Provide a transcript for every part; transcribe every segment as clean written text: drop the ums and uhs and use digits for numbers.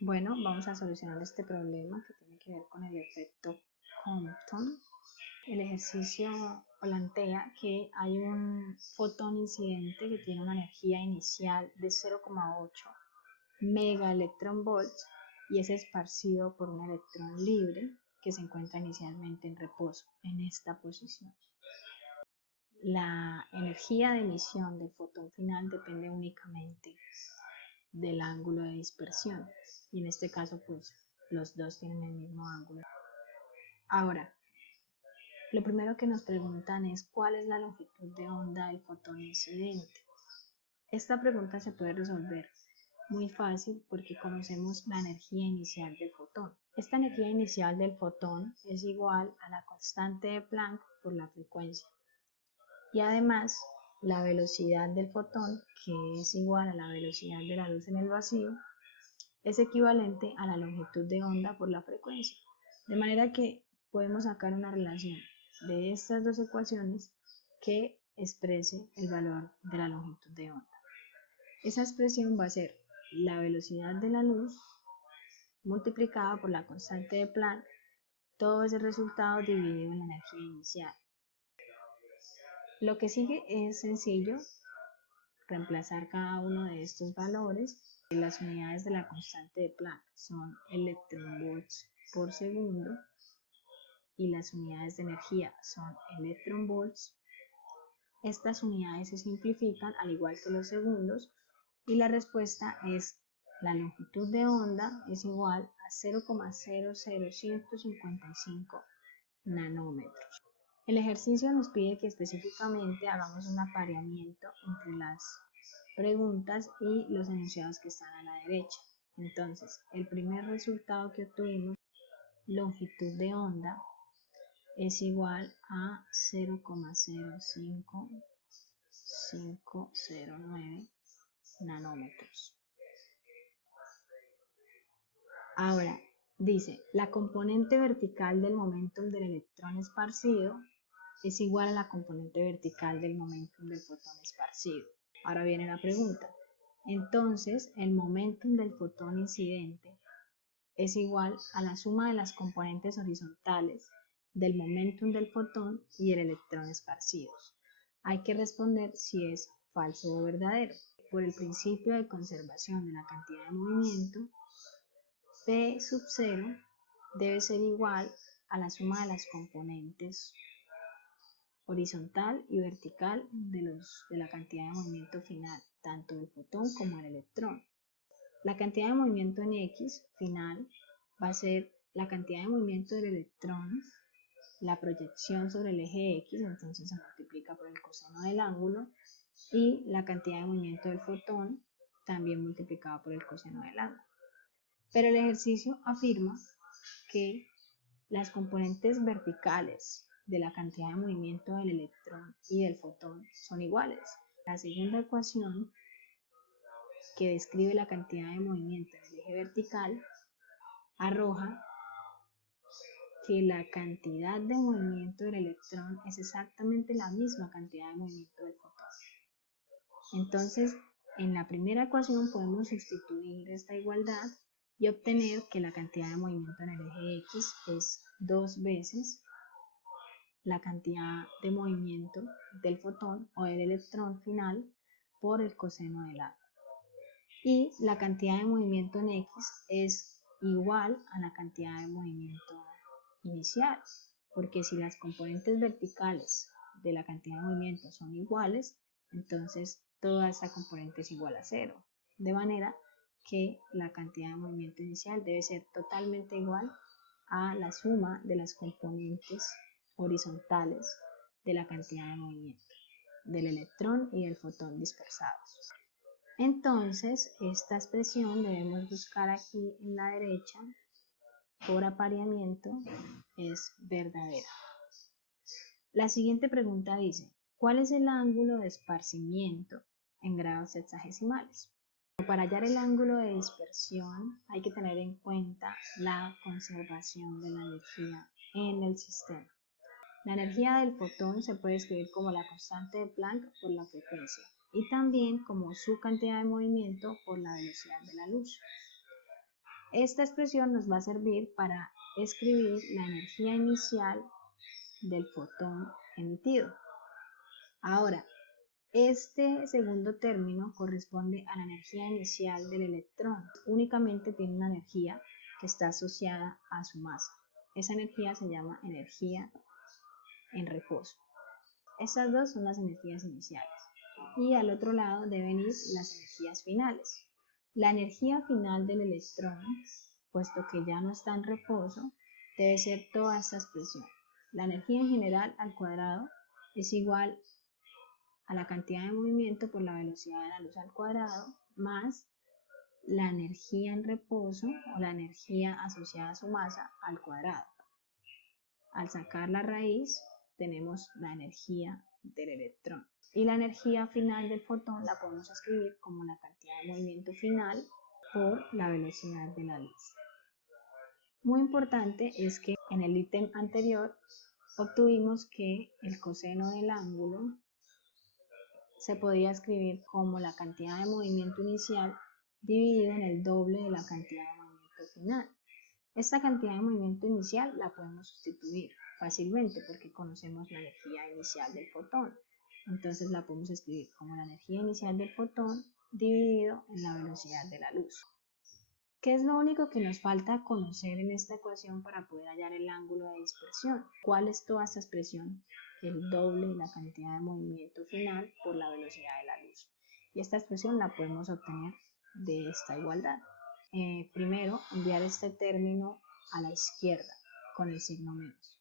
Bueno, vamos a solucionar este problema que tiene que ver con el efecto Compton. El ejercicio plantea que hay un fotón incidente que tiene una energía inicial de 0,8 megaelectronvolts y es esparcido por un electrón libre que se encuentra inicialmente en reposo en esta posición. La energía de emisión del fotón final depende únicamente del ángulo de dispersión y en este caso pues los dos tienen el mismo ángulo. Ahora, lo primero que nos preguntan es ¿cuál es la longitud de onda del fotón incidente? Esta pregunta se puede resolver muy fácil porque conocemos la energía inicial del fotón. Esta energía inicial del fotón es igual a la constante de Planck por la frecuencia. Y además, la velocidad del fotón, que es igual a la velocidad de la luz en el vacío, es equivalente a la longitud de onda por la frecuencia. De manera que podemos sacar una relación de estas dos ecuaciones que exprese el valor de la longitud de onda. Esa expresión va a ser la velocidad de la luz multiplicada por la constante de Planck, todo ese resultado dividido en la energía inicial. Lo que sigue es sencillo, reemplazar cada uno de estos valores. Las unidades de la constante de Planck son electronvolts por segundo y las unidades de energía son electronvolts. Estas unidades se simplifican al igual que los segundos y la respuesta es la longitud de onda es igual a 0,00155 nanómetros. El ejercicio nos pide que específicamente hagamos un apareamiento entre las preguntas y los enunciados que están a la derecha. Entonces, el primer resultado que obtuvimos, longitud de onda, es igual a 0,05509 nanómetros. Ahora, dice, la componente vertical del momentum del electrón esparcido es igual a la componente vertical del momentum del fotón esparcido. Ahora viene la pregunta. Entonces, el momentum del fotón incidente es igual a la suma de las componentes horizontales del momentum del fotón y el electrón esparcidos. Hay que responder si es falso o verdadero. Por el principio de conservación de la cantidad de movimiento, P sub 0 debe ser igual a la suma de las componentes horizontal y vertical de la cantidad de movimiento final, tanto del fotón como del electrón. La cantidad de movimiento en X final va a ser la cantidad de movimiento del electrón, la proyección sobre el eje X, entonces se multiplica por el coseno del ángulo, y la cantidad de movimiento del fotón, también multiplicado por el coseno del ángulo. Pero el ejercicio afirma que las componentes verticales de la cantidad de movimiento del electrón y del fotón son iguales. La segunda ecuación, que describe la cantidad de movimiento en el eje vertical, arroja que la cantidad de movimiento del electrón es exactamente la misma cantidad de movimiento del fotón. Entonces, en la primera ecuación podemos sustituir esta igualdad y obtener que la cantidad de movimiento en el eje X es 2 veces la cantidad de movimiento del fotón o del electrón final por el coseno del ángulo. Y la cantidad de movimiento en X es igual a la cantidad de movimiento inicial, porque si las componentes verticales de la cantidad de movimiento son iguales, entonces toda esta componente es igual a 0, de manera que la cantidad de movimiento inicial debe ser totalmente igual a la suma de las componentes horizontales de la cantidad de movimiento del electrón y del fotón dispersados. Entonces, esta expresión debemos buscar aquí en la derecha por apareamiento es verdadera. La siguiente pregunta dice, ¿cuál es el ángulo de esparcimiento en grados sexagesimales? Para hallar el ángulo de dispersión hay que tener en cuenta la conservación de la energía en el sistema. La energía del fotón se puede escribir como la constante de Planck por la frecuencia y también como su cantidad de movimiento por la velocidad de la luz. esta expresión nos va a servir para escribir la energía inicial del fotón emitido. Ahora, este segundo término corresponde a la energía inicial del electrón. Únicamente tiene una energía que está asociada a su masa. Esa energía se llama energía en reposo. Estas dos son las energías iniciales. Y al otro lado deben ir las energías finales. La energía final del electrón, puesto que ya no está en reposo, debe ser toda esta expresión. La energía en general al cuadrado es igual a la cantidad de movimiento por la velocidad de la luz al cuadrado más la energía en reposo o la energía asociada a su masa al cuadrado. Al sacar la raíz tenemos la energía del electrón. Y la energía final del fotón la podemos escribir como la cantidad de movimiento final por la velocidad de la luz. Muy importante es que en el ítem anterior obtuvimos que el coseno del ángulo se podía escribir como la cantidad de movimiento inicial dividido en el doble de la cantidad de movimiento final. Esta cantidad de movimiento inicial la podemos sustituir fácilmente porque conocemos la energía inicial del fotón. Entonces la podemos escribir como la energía inicial del fotón dividido en la velocidad de la luz. ¿Qué es lo único que nos falta conocer en esta ecuación para poder hallar el ángulo de dispersión? ¿Cuál es toda esta expresión? El doble de la cantidad de movimiento final por la velocidad de la luz. Y esta expresión la podemos obtener de esta igualdad. Primero, enviar este término a la izquierda con el signo menos.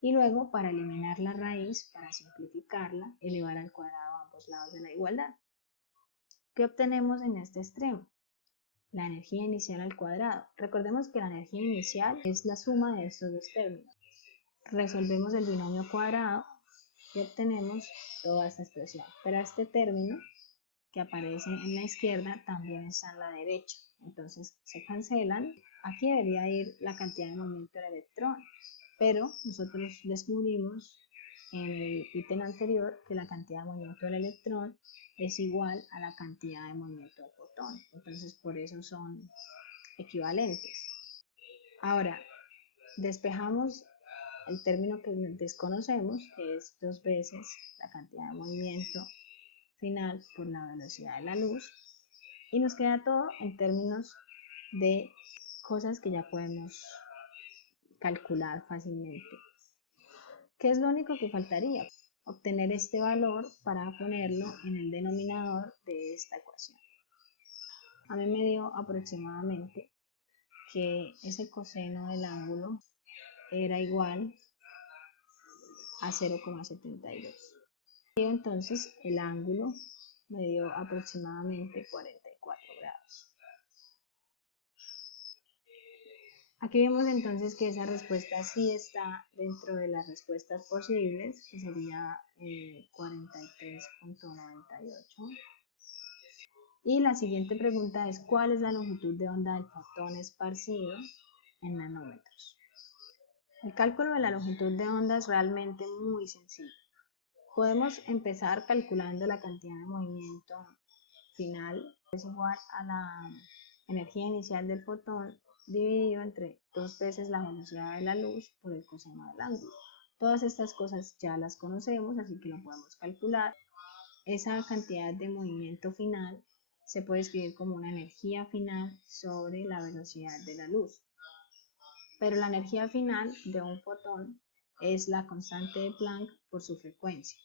Y luego, para eliminar la raíz, para simplificarla, elevar al cuadrado a ambos lados de la igualdad. ¿Qué obtenemos en este extremo? La energía inicial al cuadrado. Recordemos que la energía inicial es la suma de estos dos términos. Resolvemos el binomio cuadrado y obtenemos toda esta expresión. Pero este término que aparece en la izquierda también está en la derecha. Entonces se cancelan. Aquí debería ir la cantidad de movimiento del electrón. Pero nosotros descubrimos en el ítem anterior que la cantidad de movimiento del electrón es igual a la cantidad de movimiento del fotón. Entonces por eso son equivalentes. Ahora, despejamos el término que desconocemos, que es 2 veces la cantidad de movimiento final por la velocidad de la luz, y nos queda todo en términos de cosas que ya podemos calcular fácilmente. ¿Qué es lo único que faltaría? Obtener este valor para ponerlo en el denominador de esta ecuación. A mí me dio aproximadamente que ese coseno del ángulo era igual a 0,72. Y entonces el ángulo me dio aproximadamente 44 grados. Aquí vemos entonces que esa respuesta sí está dentro de las respuestas posibles, que sería 43.98. Y la siguiente pregunta es: ¿cuál es la longitud de onda del fotón esparcido en nanómetros? El cálculo de la longitud de onda es realmente muy sencillo. Podemos empezar calculando la cantidad de movimiento final, es igual a la energía inicial del fotón dividido entre 2 veces la velocidad de la luz por el coseno del ángulo. Todas estas cosas ya las conocemos, así que lo podemos calcular. Esa cantidad de movimiento final se puede escribir como una energía final sobre la velocidad de la luz. Pero la energía final de un fotón es la constante de Planck por su frecuencia.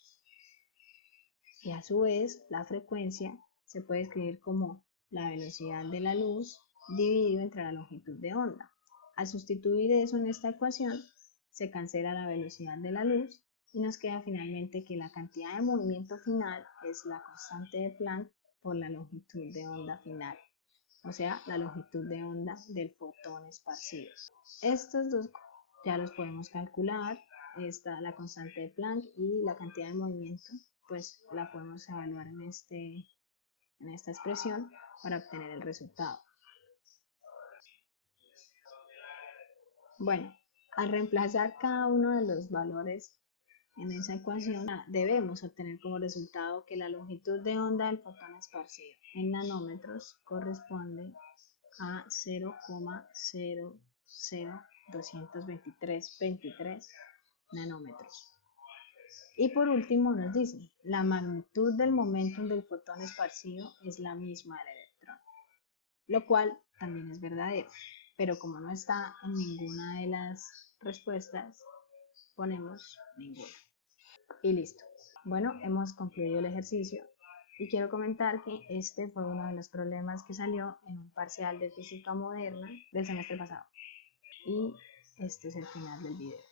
Y a su vez, la frecuencia se puede escribir como la velocidad de la luz dividido entre la longitud de onda. Al sustituir eso en esta ecuación, se cancela la velocidad de la luz y nos queda finalmente que la cantidad de movimiento final es la constante de Planck por la longitud de onda final, o sea, la longitud de onda del fotón esparcido. Estos dos ya los podemos calcular, la constante de Planck y la cantidad de movimiento, pues la podemos evaluar en esta expresión para obtener el resultado. Bueno, al reemplazar cada uno de los valores en esa ecuación, debemos obtener como resultado que la longitud de onda del fotón esparcido en nanómetros corresponde a 0,00223 nanómetros. Y por último nos dice, la magnitud del momentum del fotón esparcido es la misma del electrón, lo cual también es verdadero, pero como no está en ninguna de las respuestas, ponemos ninguna. Y listo. Bueno, hemos concluido el ejercicio y quiero comentar que este fue uno de los problemas que salió en un parcial de física moderna del semestre pasado. Y este es el final del video.